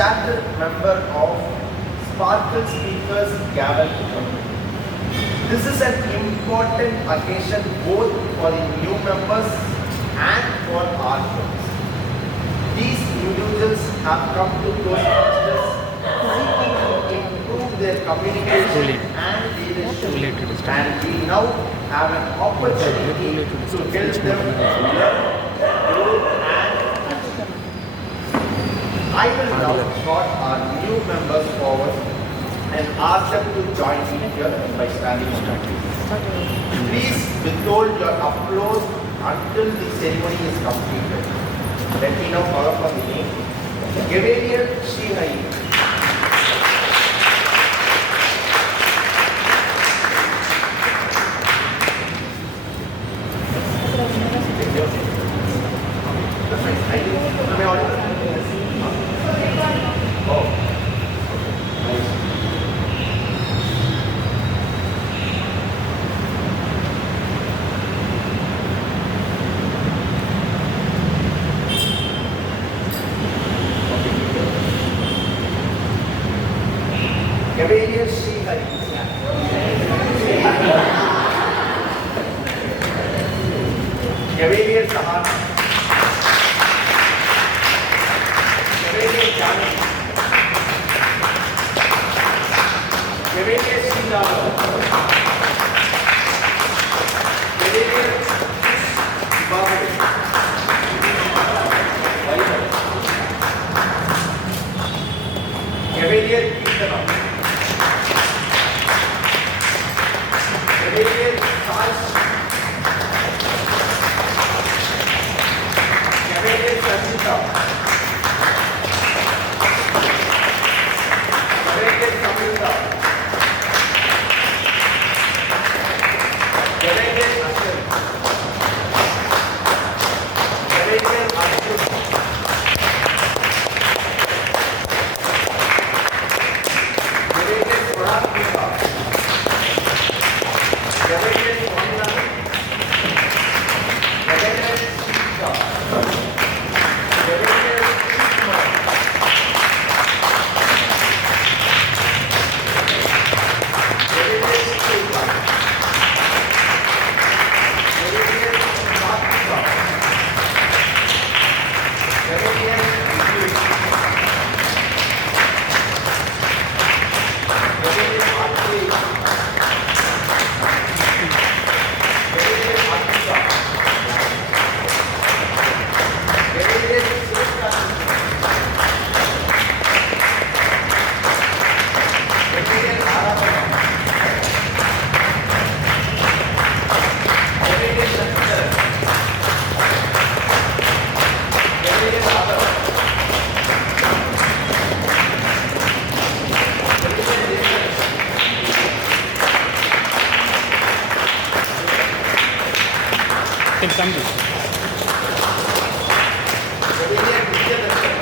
charter member of Sparkle Speakers Gavel. This is an important occasion both for the new members and for our friends. These individuals have come to Toastmasters seeking to improve their communication and leadership, and we now have an opportunity to help them learn, grow and achieve. I will now call our new members forward and ask them to join me here by standing on. Please withhold your applause until the ceremony is completed. Let me now call upon the name Gavel Srihari. Gavel Srihari. Gavel Sahana. Gavel Jani. Gavel Sriraman. Gavel Babu. Gavel Kirtana. Gavel Sahas. Gavel Sanjita. Gavel Samrita. Gavel Ashar. Gavel Arjun. Gavel Pradipika. Gavel Swaminathan. Gavel Sita. Gavel Kumar. Gavel Sita. Gavel Satika. Gavel Vijay. Gavel Aarti. Gavel Anika. Gavel Srikant. Gavel Aravana. Gavel Shankar. Gavel Raghav. Gavel Devesh. Can come to. Gavel Vijayadarshan.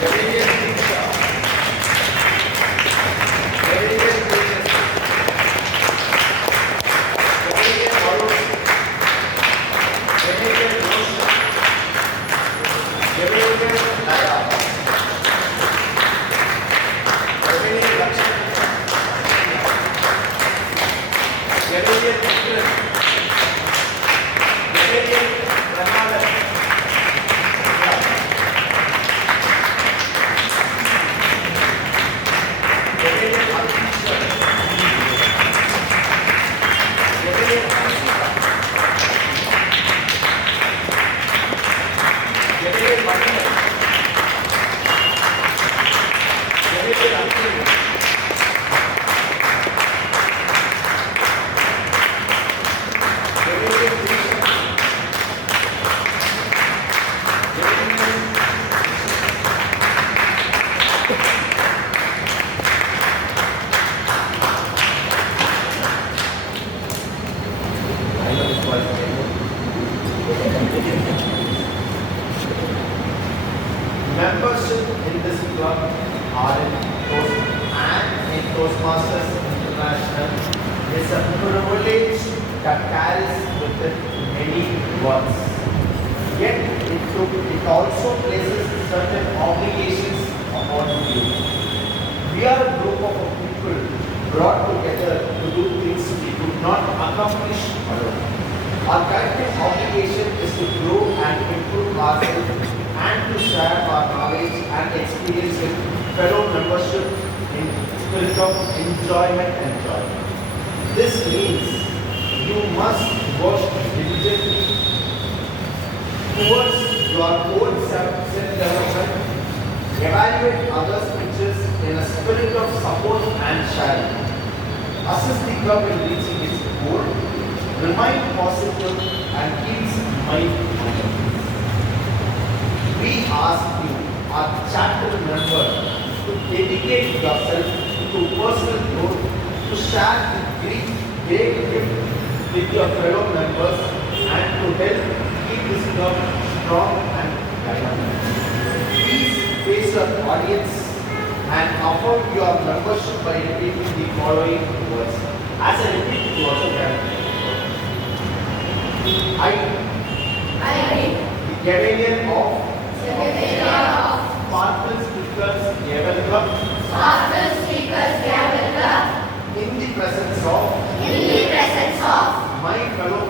Gavel Diksha. Gavel Tejas. Gavel Varun. Gavel Roshan. Gavel Naya. Gavel Lakshman. Gavel Vikram. Gavel Ramadan. Gavel Alkishwar. Gavel Ansika. Gavel Madina. Gavel Anthony. Gavel Krishna. Membership in this club are in Toastmasters International is a privilege that carries with it many words. Yet it also places fellow membership in spirit of enjoyment and joy. This means you must work diligently towards your own self-development, evaluate others' pitches in a spirit of support and sharing, assist the club in reaching its goal, remain positive and keep mind open. We ask you, our chapter member, to dedicate yourself to personal growth, to share the great gift with your fellow members, and to help keep this club strong and dynamic. Please face your audience and affirm your membership by repeating the following words. As I repeat, you also can. I, the Gavelian of Sparkle Speakers Gavel Club, in the presence of my fellow